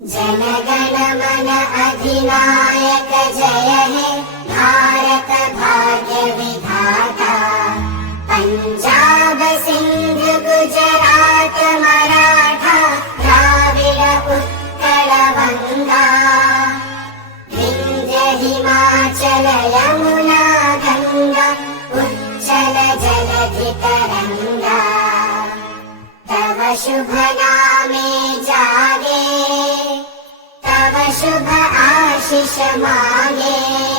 जनगण मन अधिनायक जय हे भारत भाग्य विधाता। पंजाब सिंध गुजरात मराठा द्राविड उत्कल गंगा। विंध्य हिमाचल यमुना गंगा उच्चल जलधि तरंगा। तव शुभ नामे जागे, तव शुभ आशीष मांगे।